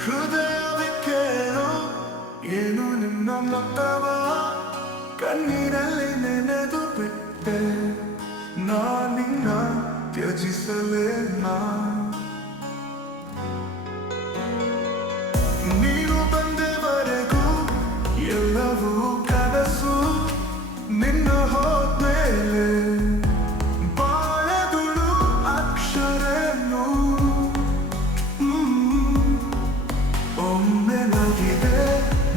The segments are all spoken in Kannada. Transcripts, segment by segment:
ಹೃದಯವೇ ಕೇಳು ಏನು ನಿನ್ನ ಮೊತ್ತವ ಕಣ್ಣೀರಲ್ಲಿ ನೆನೆದು ಬಿಟ್ಟೆ ನಾನಿನ್ನ ತ್ಯಜಿಸಲೇ ನೀನು ಬಂದೆವರೆಗೂ ಎಲ್ಲವೂ ಕನಸು ನಿನ್ನ ಹೋದ್ಮೇಲೆ ಬಾಳದುಳು ಅಕ್ಷರನು ಒಮ್ಮೆ ನಗಿದೆ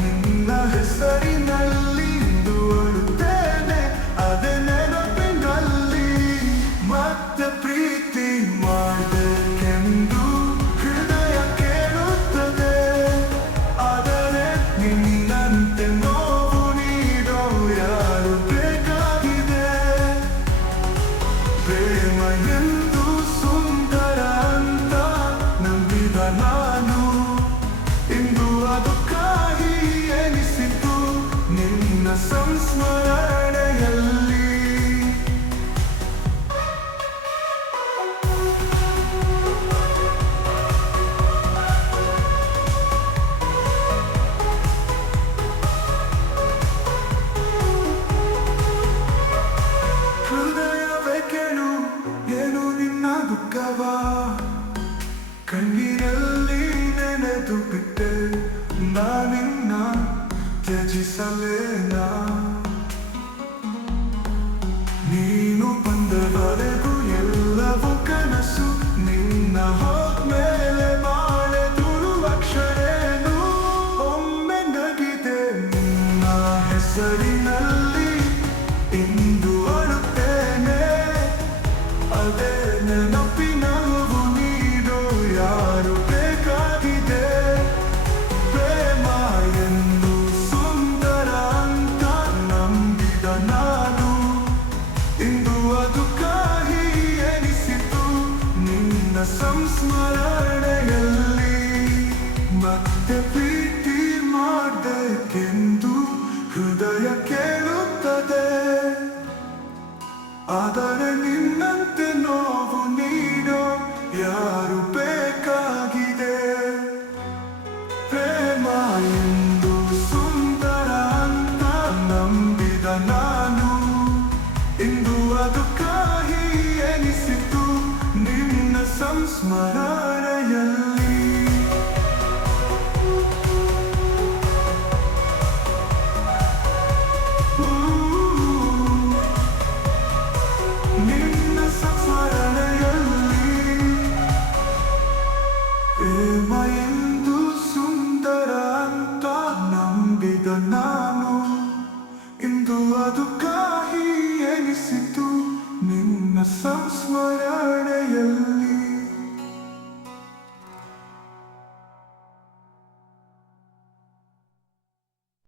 ನಿನ್ನ ಹೆಸರಿನಲ್ಲಿ ಇಂದು ಅಳುತ್ತೇನೆ ಅದೇ ನೆನಪಿನಲ್ಲಿ ಮತ್ತೆ ಪ್ರೀತಿ ಮಾಡಬೇಕೆಂದು ಹೃದಯ ಕೇಳುತ್ತದೆ ಆದರೆ ನಿನ್ನಂತೆ ನೋವು ನೀಡೋ ಯಾರು ಬೇಕಾಗಿದೆ ಪ್ರೇಮ ಎಂದು ಸುಂದರ ಅಂತ ನಂಬಿದ ನಾನು ಇಂದು ಅದು ಕಾಹಿ ಎನಿಸಿತು ನಿನ್ನ ಸಂಸ್ಮರಣೆಯಲ್ಲಿ ಹೃದಯವೇ ಕೇಳು ಏನು ನಿನ್ನ ದುಃಖವ ಕಣ್ಣೀರಲ್ಲಿ ನೆನೆದು ಬಿಟ್ಟೆ ನಾನಿನ್ನ ತ್ಯಜಿಸಲೇನಾ ನೀನು ಬಂದವರೆಗೂ ಎಲ್ಲವೂ ಕನಸು ನಿನ್ನ ಹೋದ್ಮೇಲೆ ಬಾಳೆದುಳು ಅಕ್ಷರೇನು ಒಮ್ಮೆ ನಗಿದೆ ನಿನ್ನ ಹೆಸರಿನಲ್ಲಿ ಇಂದು ಅಳುತ್ತೇನೆ ಅದೇ ನೆನಪಿನವು ನೀಡು ಯಾರು ಬೇಕಾಗಿದೆ ಪ್ರೇಮ ಎಂದು ಸುಂದರ ಅಂತ ನಂಬಿದ ನಾನು ಇಂದು ಅದು ಕಾಹಿ ಎನಿಸಿತು ನಿನ್ನ ಸಂಸ್ಮರಣೆಯಲ್ಲಿ ಮತ್ತೆ ಪ್ರೀತಿ ಮಾಡಬೇಕೆಂದು ಹೃದಯ ಕೇಳುತ್ತದೆ ಆದರೆ ನಿನ್ನಂತೆ ನೋವು ನೀಡೋ ಯಾರು ಬೇಕಾಗಿದೆ ಪ್ರೇಮ ಎಂದು ಸುಂದರ ಅಂತ ನಂಬಿದ ನಾನು ಇಂದು ಅದು ಕಾಹಿ ಎನಿಸಿತು ನಿನ್ನ ಸಂಸ್ಮರಣೆಯಲ್ಲಿ ನಿನ್ನ ಸಂಸ್ಮರಣೆಯಲ್ಲಿ ಪ್ರೇಮ ಎಂದು ಸುಂದರ ಅಂತ ನಂಬಿದ ನಾನು ಇಂದು ಅದು ಕಾಹಿ ಎನಿಸಿತು ನಿನ್ನ ಸಂಸ್ಮರಣೆಯಲ್ಲಿ